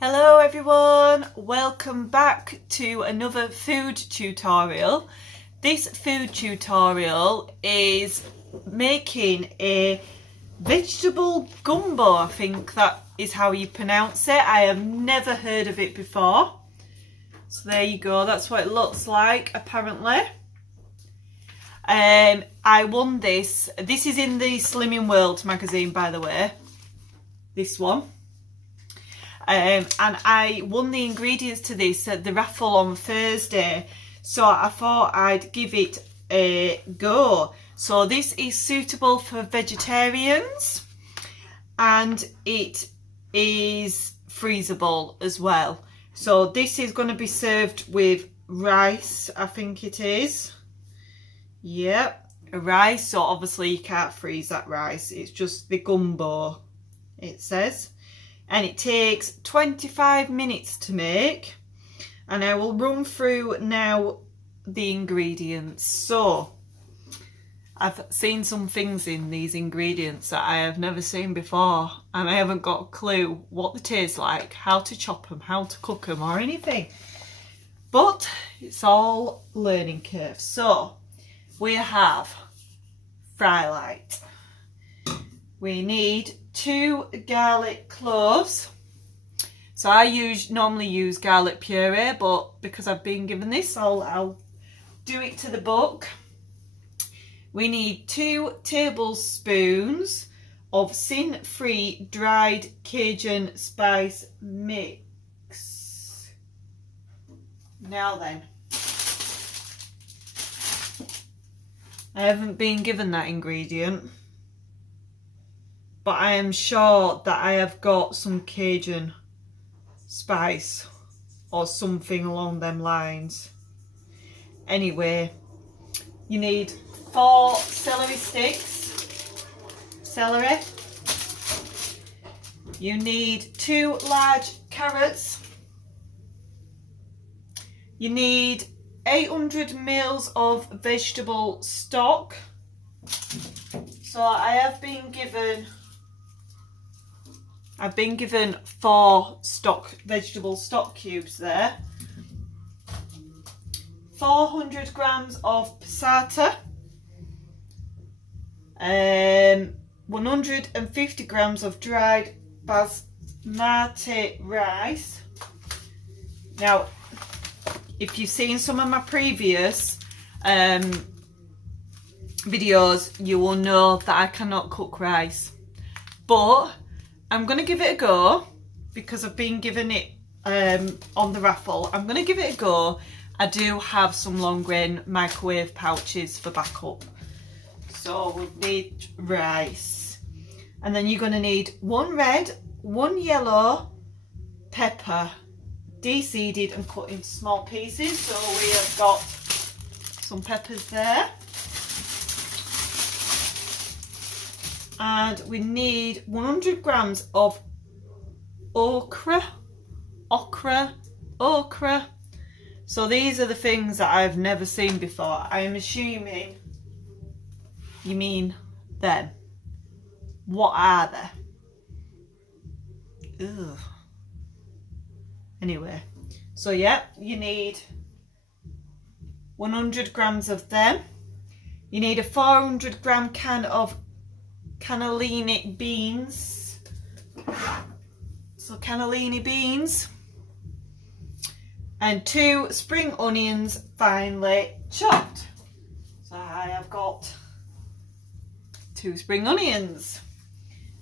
Hello everyone, welcome back to another food tutorial. This food tutorial is making a vegetable gumbo. I think that is how you pronounce it. I have never heard of it before. So there you go, that's what it looks like apparently. I won this. This is in the Slimming World magazine, by the way. This one. And I won the ingredients to this at the raffle on Thursday, so I thought I'd give it a go. So this is suitable for vegetarians and it is freezable as well. So this is going to be served with rice, I think it is. Yep, rice. So obviously you can't freeze that rice, it's just the gumbo, it says. And it takes 25 minutes to make, and I will run through now the ingredients. So I've seen some things in these ingredients that I have never seen before, and I haven't got a clue what they taste like, how to chop them, how to cook them or anything, but it's all learning curve. So we have fry light. We need 2 garlic cloves. So I normally use garlic puree, but because I've been given this, I'll do it to the book. We need 2 tablespoons of sin-free dried Cajun spice mix. Now then, I haven't been given that ingredient, but I am sure that I have got some Cajun spice or something along them lines. Anyway, you need 4 celery sticks, celery. You need 2 large carrots. You need 800 ml of vegetable stock. So I've been given 4 vegetable stock cubes there. 400 grams of passata. 150 grams of dried basmati rice. Now, if you've seen some of my previous videos, you will know that I cannot cook rice, but I'm going to give it a go because I've been given it on the raffle. I'm going to give it a go. I do have some long grain microwave pouches for backup. So we'll need rice. And then you're going to need 1 red, 1 yellow pepper, de-seeded and cut into small pieces. So we have got some peppers there. And we need 100 grams of okra. So these are the things that I've never seen before. I'm assuming you mean them. What are they? Ugh. Anyway, so yeah, you need 100 grams of them. You need a 400 gram can of cannellini beans. So cannellini beans. And 2 spring onions finely chopped. So I have got 2 spring onions.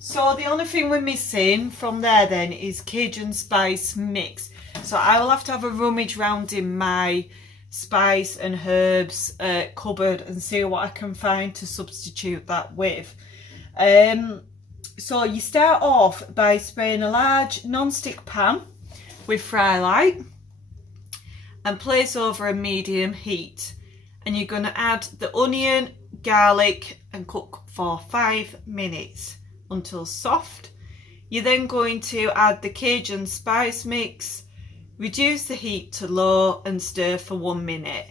So the only thing we're missing from there then is Cajun spice mix. So I will have to have a rummage round in my spice and herbs cupboard and see what I can find to substitute that with. So you start off by spraying a large non-stick pan with fry light and place over a medium heat, and you're going to add the onion, garlic and cook for 5 minutes until soft. You're then going to add the Cajun spice mix, reduce the heat to low and stir for 1 minute.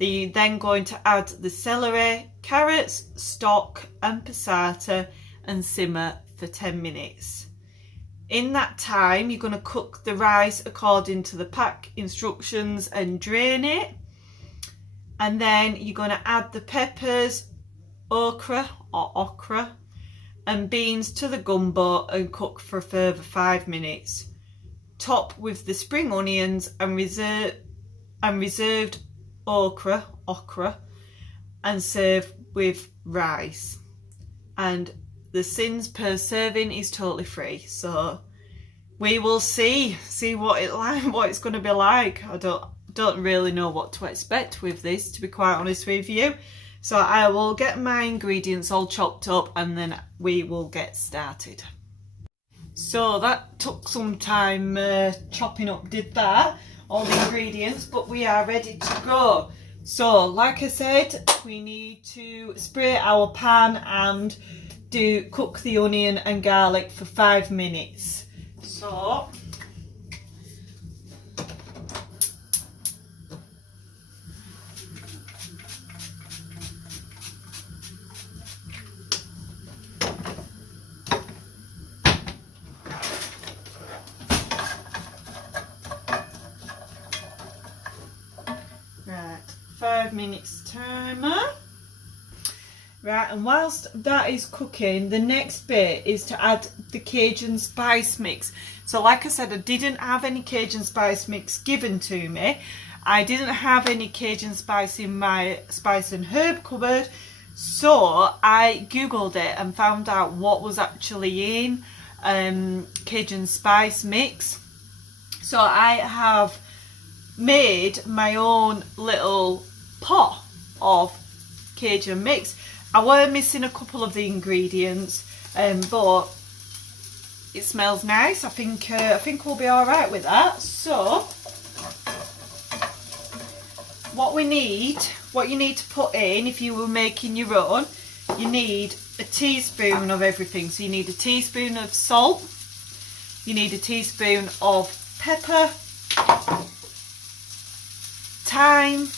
You're then going to add the celery, carrots, stock and passata and simmer for 10 minutes. In that time, you're going to cook the rice according to the pack instructions and drain it. And then you're going to add the peppers, okra and beans to the gumbo and cook for a further 5 minutes. Top with the spring onions and reserved okra and serve with rice. And the sins per serving is totally free, so we will see what it's going to be like. I don't really know what to expect with this, to be quite honest with you. So I will get my ingredients all chopped up and then we will get started. So that took some time chopping up, did that, all the ingredients, but we are ready to go. So like I said, we need to spray our pan and cook the onion and garlic for 5 minutes. So right, 5 minutes timer. Right, and whilst that is cooking, the next bit is to add the Cajun spice mix. So like I said, I didn't have any Cajun spice mix given to me. I didn't have any Cajun spice in my spice and herb cupboard. So I googled it and found out what was actually in Cajun spice mix. So I have made my own little pot of Cajun mix. I were missing a couple of the ingredients, but it smells nice. I think we'll be all right with that. So what you need to put in, if you were making your own, you need a teaspoon of everything. So you need a teaspoon of salt, you need a teaspoon of pepper, thyme,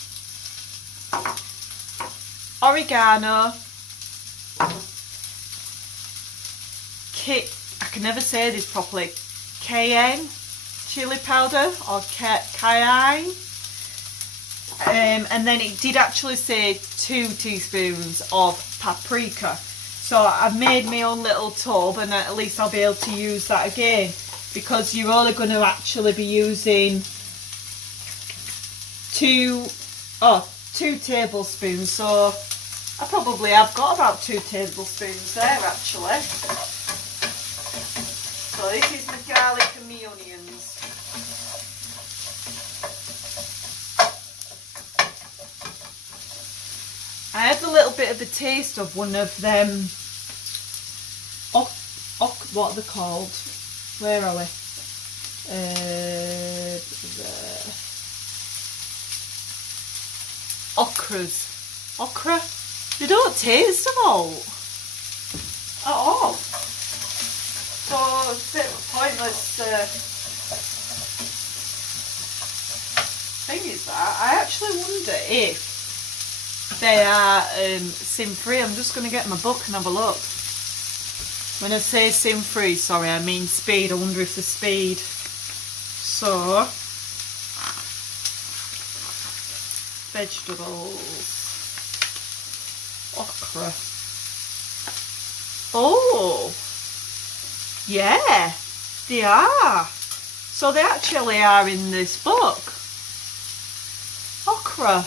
oregano, I can never say this properly, cayenne chili powder or cayenne, and then it did actually say 2 teaspoons of paprika. So I've made my own little tub, and at least I'll be able to use that again, because you're only going to actually be using 2 tablespoons. So I probably have got about 2 tablespoons there actually. So this is my garlic and my onions. I had a little bit of a taste of one of them, what are they called? Where are we? Okra. They don't taste at all. So it's a bit of a pointless thing is that. I actually wonder if they are sin free. I'm just going to get my book and have a look. When I say sin free, sorry, I mean speed. I wonder if they're speed. So vegetables, okra. Oh, yeah, they are. So they actually are in this book. Okra.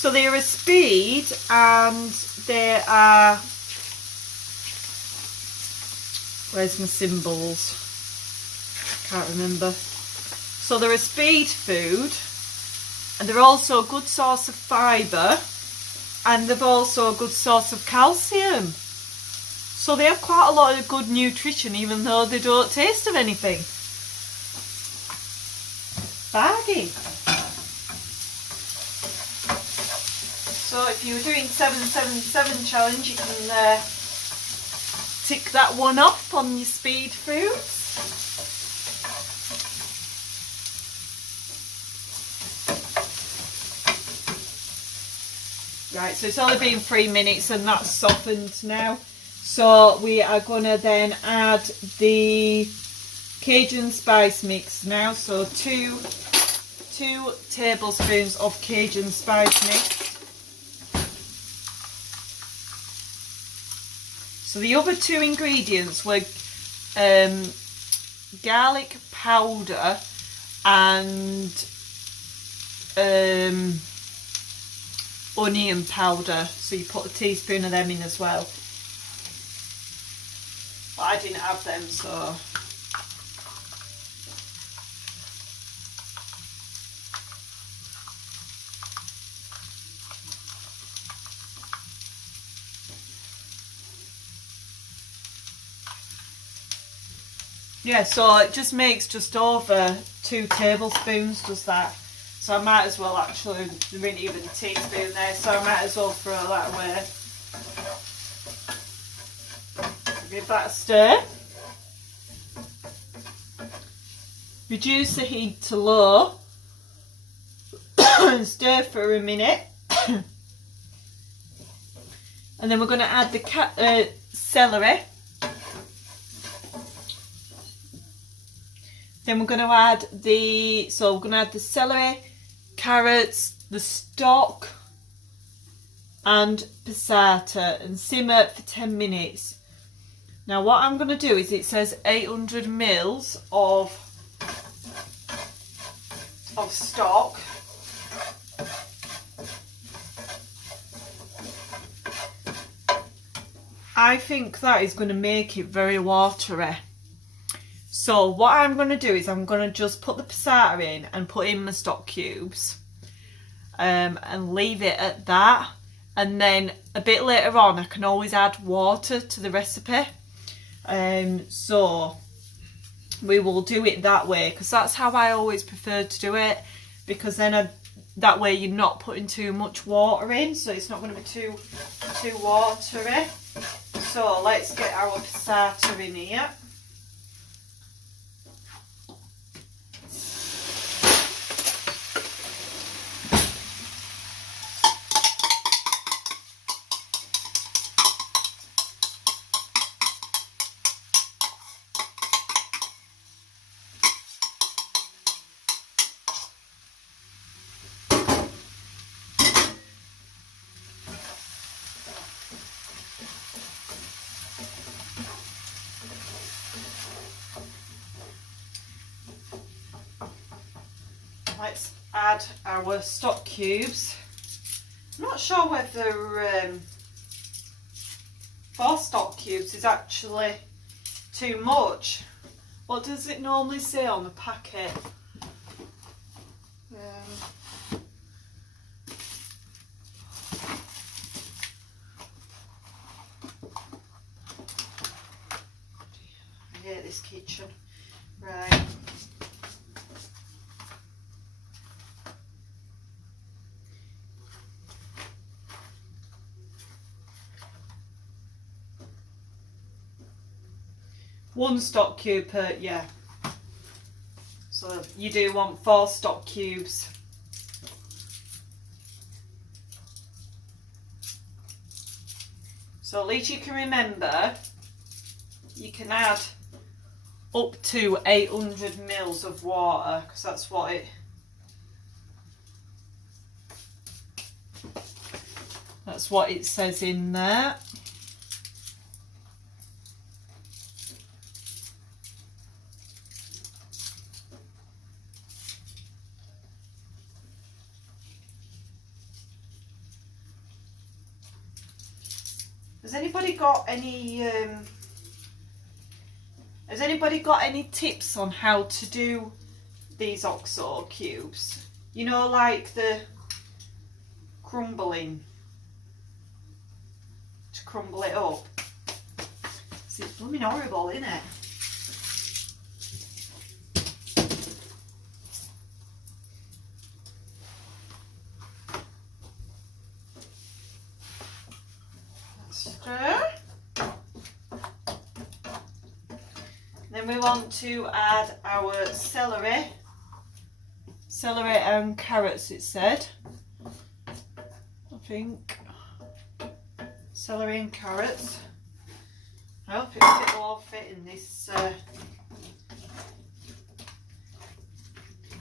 So they are a speed, and they are, where's my symbols? Can't remember. So they're a speed food, and they're also a good source of fibre, and they're also a good source of calcium. So they have quite a lot of good nutrition, even though they don't taste of anything. Bargain. So if you were doing 777 challenge, you can tick that one off on your speed foods. Right, so it's only been 3 minutes and that's softened now. So we are going to then add the Cajun spice mix now. So two tablespoons of Cajun spice mix. So the other two ingredients were garlic powder and onion powder. So you put a teaspoon of them in as well. But I didn't have them, so... Yeah, so it just makes just over 2 tablespoons, does that. So I might as well actually, there isn't even a teaspoon there, so I might as well throw that away. Give that a stir. Reduce the heat to low and stir for a minute. And then we're going to add the celery. Then we're going to add the celery, carrots, the stock and passata and simmer for 10 minutes. Now what I'm going to do is, it says 800 mils of stock. I think that is going to make it very watery. So what I'm going to do is I'm going to just put the passata in and put in my stock cubes and leave it at that. And then a bit later on I can always add water to the recipe. So we will do it that way, because that's how I always prefer to do it, because then that way you're not putting too much water in, so it's not going to be too watery. So let's get our passata in here. Let's add our stock cubes. I'm not sure whether 4 stock cubes is actually too much. What does it normally say on the packet? I hate this kitchen. Right. One stock cube per, yeah. So you do want 4 stock cubes. So at least you can remember, you can add up to 800 mils of water, because that's what it says in there. Has anybody got any tips on how to do these OXO cubes? You know, like the crumbling, to crumble it up. See, it's blooming horrible, isn't it? Stir. Then we want to add our celery and carrots, it said. I think celery and carrots. I hope it'll all fit in this.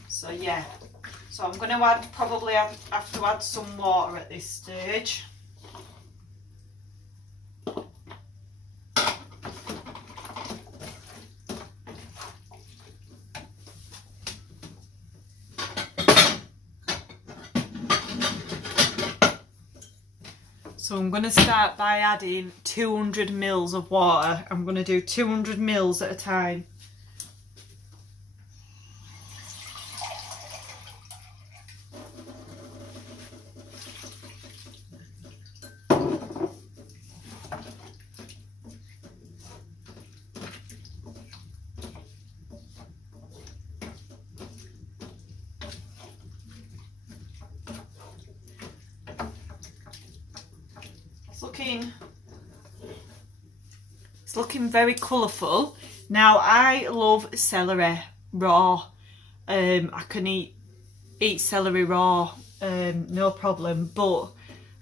So yeah, so I'm going to probably have to add some water at this stage. So I'm going to start by adding 200 mils of water. I'm going to do 200 mils at a time. It's looking very colourful. Now I love celery raw. I can eat celery raw, no problem, but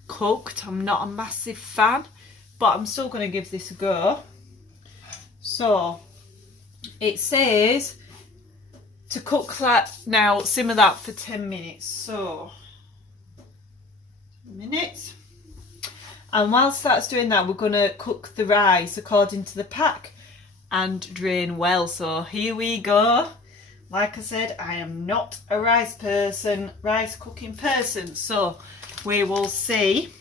cooked I'm not a massive fan, but I'm still going to give this a go. So it says to cook that, now simmer that for 10 minutes. So 10 minutes. And whilst that's doing that, we're going to cook the rice according to the pack and drain well. So here we go. Like I said, I am not a rice cooking person. So we will see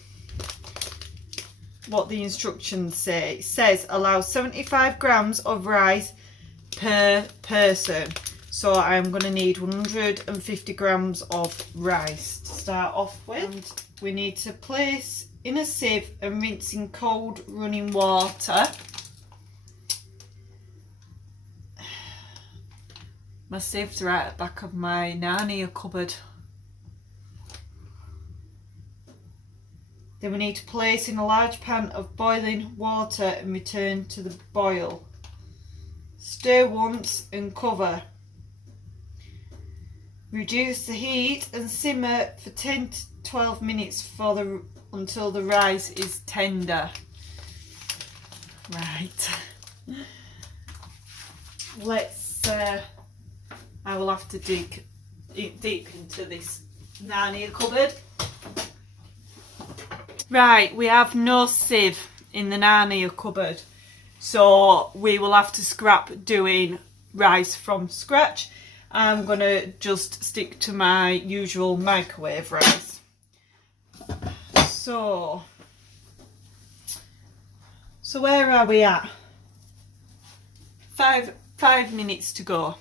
what the instructions say. It says allow 75 grams of rice per person. So I'm going to need 150 grams of rice to start off with. And we need to place in a sieve and rinse in cold running water. My sieve's right at the back of my Narnia cupboard. Then we need to place in a large pan of boiling water and return to the boil. Stir once and cover. Reduce the heat and simmer for 10 to 12 minutes until the rice is tender. Right. Let's. I will have to dig deep into this Narnia cupboard. Right, we have no sieve in the Narnia cupboard, so we will have to scrap doing rice from scratch. I'm going to just stick to my usual microwave rice. So where are we at? 5 minutes to go.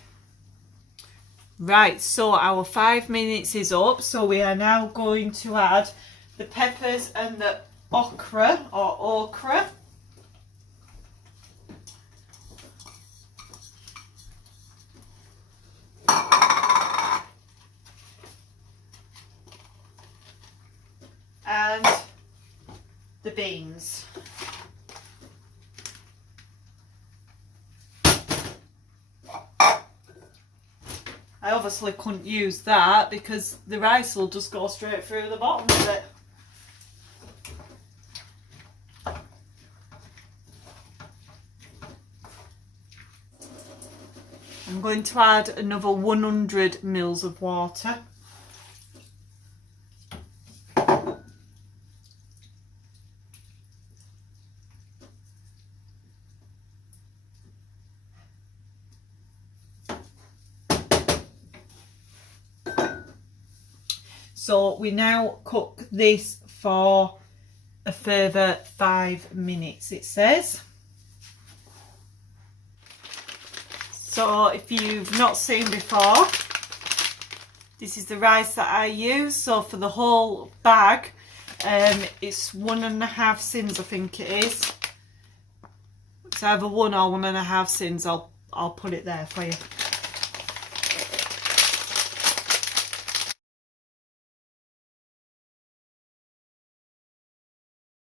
Right, so our 5 minutes is up, so we are now going to add the peppers and the okra or okra. And the beans. I obviously couldn't use that because the rice will just go straight through the bottom of it. I'm going to add another 100 mils of water. So we now cook this for a further 5 minutes, it says. So if you've not seen before, this is the rice that I use. So for the whole bag, it's 1.5 sins, I think it is. It's either 1 or 1.5 sins. I'll put it there for you.